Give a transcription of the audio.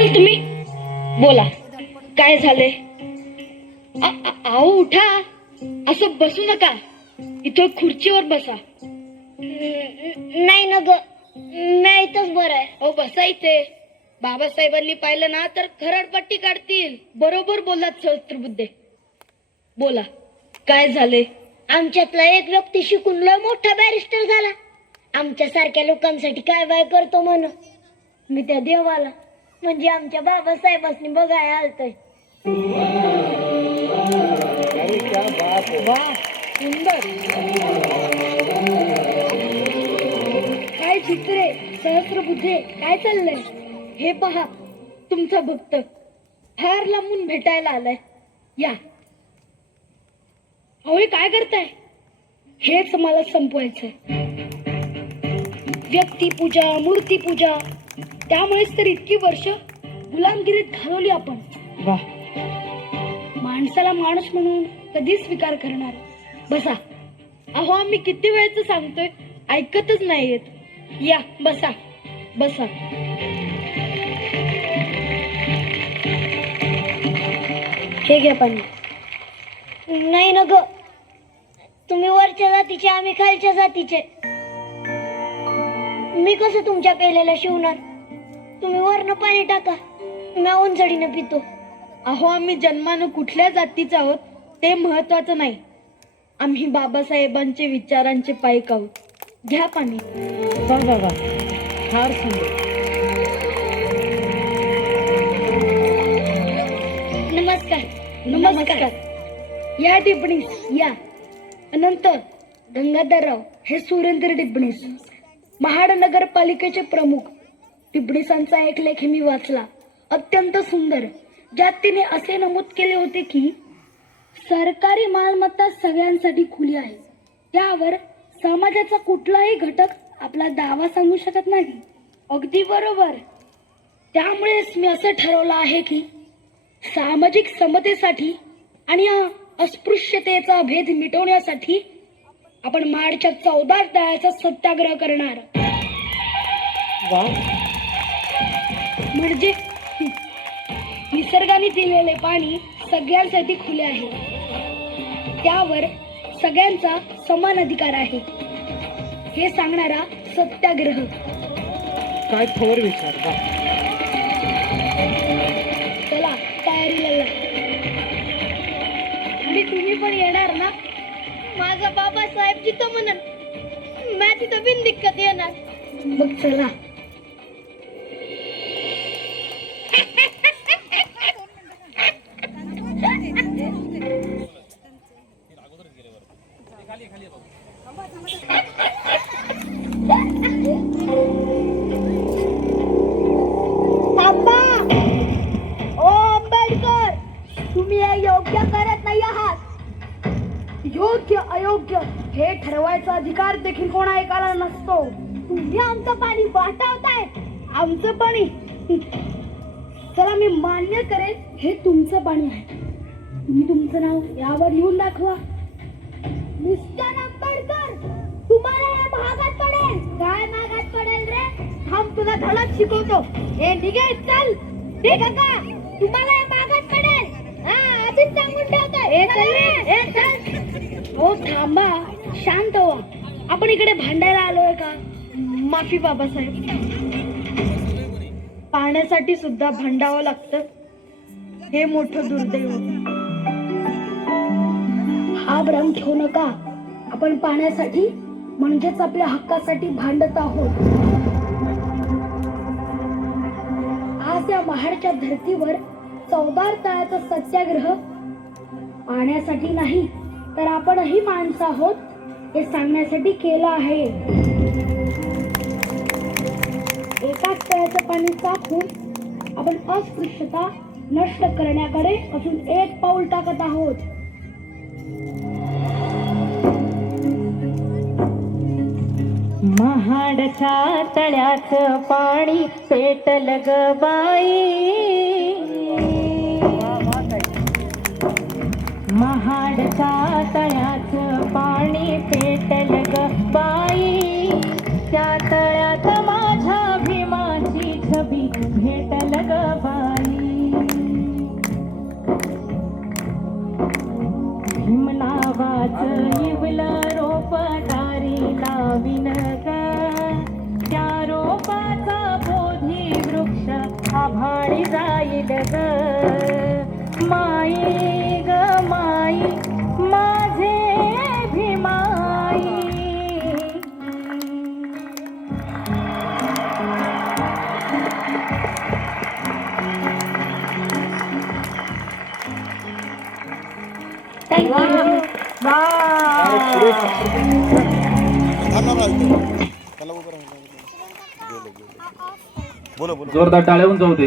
कोण तुम्ही? बोला, काय झालंय? आओ उठा, असं बसू नका, इथं खुर्चीवर बसा. नाही ना ग, मी इथंच बरं आहे. अहो बसा इथे. बाबासाहेबांनी पाहिलं ना तर खरडपट्टी काढतील. बरोबर बोललात सहस्त्रबुद्धे. बोला, काय झाले? आमच्यातला एक व्यक्ती शिकून लय मोठा बॅरिस्टर झाला. आमच्या सारख्या लोकांसाठी काय बाय करतो म्हण. मी त्या देवाला म्हणजे आमच्या बाबासाहेबांनी बघायला आलतोय. वा, सुंदर. काय चित्रे, सहस्त्रबुद्धे, काय चाललंय? हे पहा, तुमचा भक्त फार लांबून भेटायला आलाय. या. अहो हे काय करताय? हेच मला संपवायचंय. व्यक्तिपूजा, मूर्तीपूजा, त्यामुळेच तर इतकी वर्ष गुलामगिरीत घालवली आपण. वाह. माणसाला माणूस म्हणून कधी स्वीकार करणार? बसा. अहो आम्ही किती वेळच सांगतोय, ऐकतच नाहीयेत. या बसा बसा. हे घ्या पाणी. नाही ना ग, तुम्ही वरच्या जातीचे, आम्ही खालच्या जातीचे. मी कसं तुमच्या पेलेला शिवणार? तुम्ही वरनं पाणी टाका, मी उंचडीनं पितो. अहो आम्ही जन्मानं कुठल्या जातीचे आहोत ते महत्वाचं नाही. आम्ही बाबासाहेबांचे विचारांचे पाईक आहोत. घ्या पाणी. वा वा वा, फार सुंदर. नमस्कार. नमस्कार. या टिपणीस या. अनंत गंगाधरराव हे सुरेंद्र टिपणीस, महाड नगरपालिकेचे प्रमुख. टिपणीसांचा एक लेख मी वाचला, अत्यंत सुंदर, ज्यात तिने असे नमूद केले होते की सरकारी मालमत्ता सगळ्यांसाठी खुली आहे. त्यावर समाजाचा कुठलाही घटक आपला दावा सांगू शकत नाही. अगदी बरोबर. त्यामुळेच मी असं ठरवलं आहे की सामाजिक समतेसाठी आणि अस्पृश्यतेचा भेद मिटवण्यासाठी आपण माडच्या 14 तळ्याचा सत्याग्रह करणार. म्हणजे निसर्गाने दिलेले पाणी सगळ्यांसाठी खुले आहे, त्यावर सगळ्यांचा समान अधिकार आहे, हे सांगणारा सत्याग्रह. काय थोर विचार. चला तयारीला लागा. आणि तुम्ही पण येणार ना? माझा बाबासाहेब जिथं म्हणन मी तिथं बिनदिक्कत येणार. मग चला. तुम्ही हे योग्य करत नाही आहात. योग्य अयोग्य हे ठरवायचा अधिकार देखील कोणा एकाला नसतो. तुम्ही आमचं पाणी वाटवताय. आमचं पाणी? चला मी मान्य करेन, हे तुमचं पाणी आहे. तुम्ही तुमचं नाव यावर लिहून दाखवा. मिस्टर आंबेडकर, तुम्हाला हे महागात पडेल. काय महागात पडेल रे? थांब, तुला धडक शिकवतो. हे निघे, चल. ठीक आहे का? तुम्हाला हे महागात पडेल. आधीच सांगून ठेवतोय. हे चल रे, हे चल. हो थांबा, शांत व्हा. आपण इकडे भांडायला आलोय का? माफी बाबासाहेब. पाण्यासाठी सुद्धा भांडावं लागतं, हे मोठं दुर्दैव. हा भ्रम घेऊ नका. आपण पाण्यासाठी म्हणजेच आपल्या हक्कासाठी भांडत आहोत. आज या महाडच्या धर्तीवर 14 तळ्याचा सत्याग्रह पाण्यासाठी नाही, तर आपणही माणसं आहोत हे सांगण्यासाठी केलं आहे. एकाच तळ्याचं पाणी चाखून आपण अस्पृश्यता नष्ट करण्याकडे अजून एक पाऊल टाकत आहोत. महाडच्या तळ्याचं पाणी पेटल ग बाई. महाडच्या तळ्याचं पाणी पेटल ग बाई. त्या तळ्यात माझ्या भीमाची छबी भेटल ग बाई. त्याच इवलं रोप दारी लाविन ग त्या रोपाचा बोधी वृक्ष आभाळी जाईल ग माई ग माई माझे भीमाई. जोरदार टाळ्या होऊन जाऊ दे.